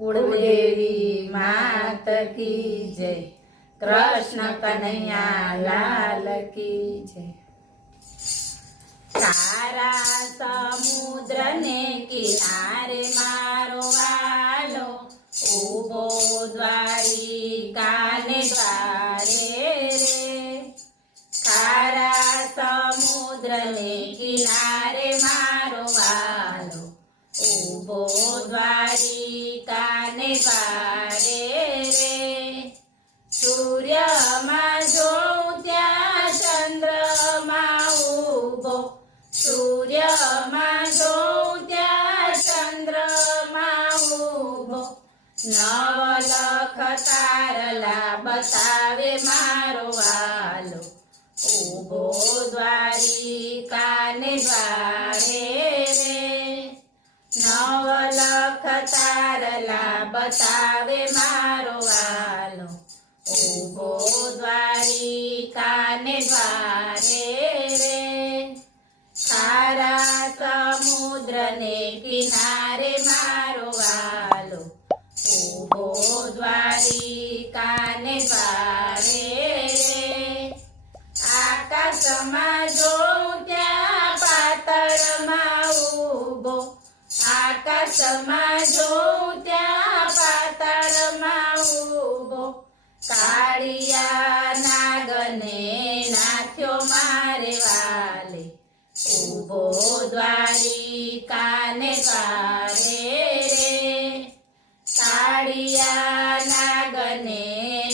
कुलदेवी मात की जय। कृष्ण कन्हैया लाल की जय। तारा समुद्र ने किनारे मारो वालो उभो द्वारिका ने द्वारे रे। तारा समुद्र ने किनारे मारो वालो उभो द्वारिका ने द्वारे रे। सूर्य में जोऊं त्या चंद्रमा उभो सूर्य में जोऊं त्या चंद्रमा उभो नवलख तारला बतावे मारो वालो उभो द्वारिका ने द्वारे रे। नवलख तारला बतावे मारो वालो उभो द्वारिका ने द्वारे रे। खारा समुद्र ने किनारे मारो वालो उभो द्वारिका ने द्वारे रे। आकाश में जोऊं त्या पाताल में उभो आकाश में जोऊं त्या पाताल में उभो काळिया नागने नाथ्यो मारे वाले उभो द्वारिका ने द्वारे रे। काळिया नागने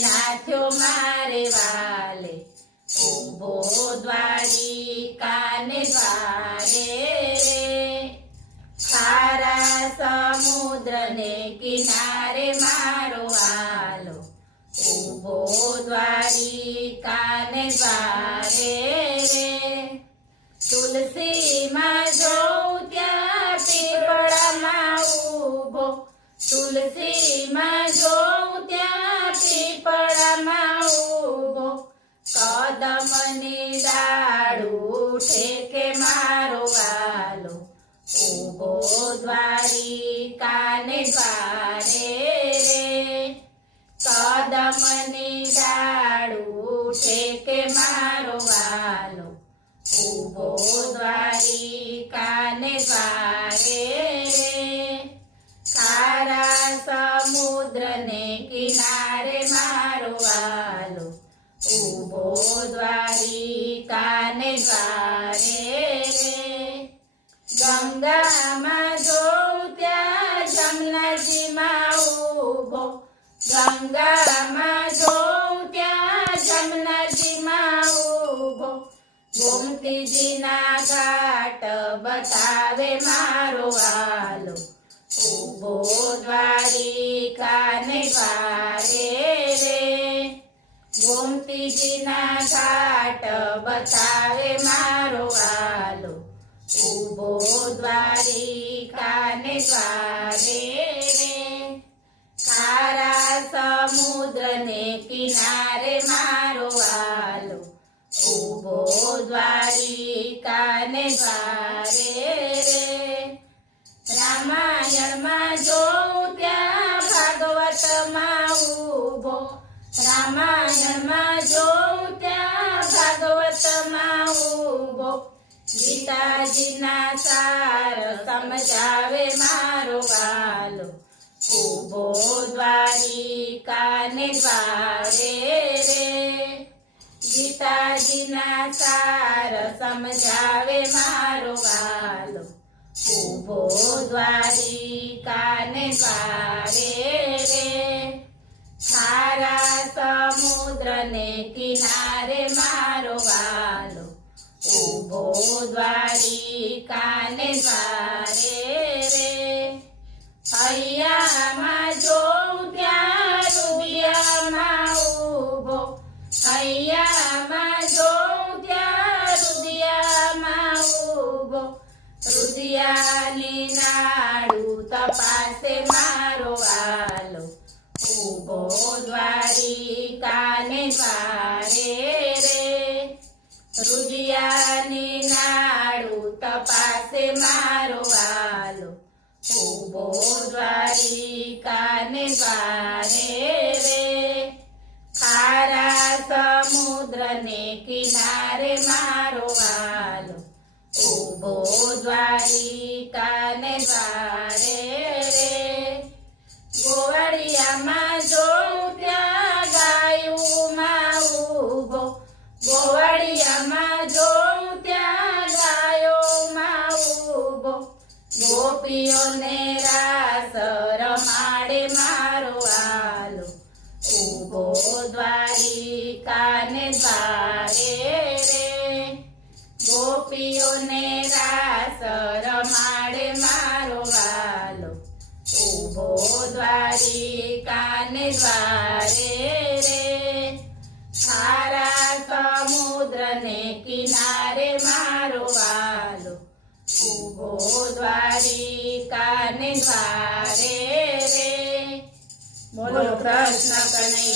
नाथ्यो मारे वाले उभो द्वारिका ने द्वारे रे। खारा समुद्र ने किनारे मारो वालो उभो द्वारिका ने द्वारे रे। तुलसी में जोऊं त्या पीपळा में उभो तुलसी में जोऊं त्या पीपळा में उभो कदमनी डाळू ठेके मारो वालो उभो द्वारिका ने द्वारे रे। कदमनी डाळू ठेके मारो वालो उभो द्वारिका ने द्वारे रे। खारा समुद्र ने किनारे मारो वालो उभो द्वारिका ने द्वारे रे। गंगा में जोऊं त्या जमुनाजी में उभो गंगा में जोऊं त्या जमुनाजी में उभो गोमतीजी ना घाट बतावे मारो वालो उभो द्वारिका ने द्वारे रे। गोमतीजी ना घाट बतावे मारो वालो उभो द्वारिका ने द्वारे रे। खारा समुद्र ने किनारे मारो वालो उभो द्वारिका ने द्वारे रे। रामायण में जोऊं त्या भागवत में उभो रामायण में जोऊं त्या भागवत में उभो गीताजी ना सार समझावे मारो वालो उभो द्वारिका ने द्वारे रे। गीताजी ना सार समझावे मारो वालो उभो द्वारिका ने द्वारे रे। खारा समुद्र ने किनारे मारो वालो उभो द्वारिका ने द्वारे रे। हैया में जोऊं त्या रुदिया में उभो हैया में जोऊं त्या रुदिया में उभो रुदियानी नाडू तपासे मारो वालो उभो द्वारिका ने द्वारे रे। रुदियानी नाडू तपासे मारो वालो ઉભો દ્વારિકાને દ્વારે રે ખારા સમુદ્રને કિનારે મારો વાલો ઉભો દ્વારિકાને દ્વારે રે ગોવાળિયામાં જોઉં ત્યાં ગાયુંમાં ઉભો ગોવાળિયામાં જોઉં ત્યાં ગાયોમાં ઉભો ગોપીઓને રાસ રમાડે મારો વાલો ઉભો દ્વારિકાને દ્વારે રે ગોપીઓને રાસ રમાડે મારો વાલો ઉભો દ્વારિકાને દ્વારે રે ખારા સમુદ્રને કિનારે મારો વાલો ઉભો દ્વારિકાને દ્વારે રે બોલો કૃષ્ણ કનૈયા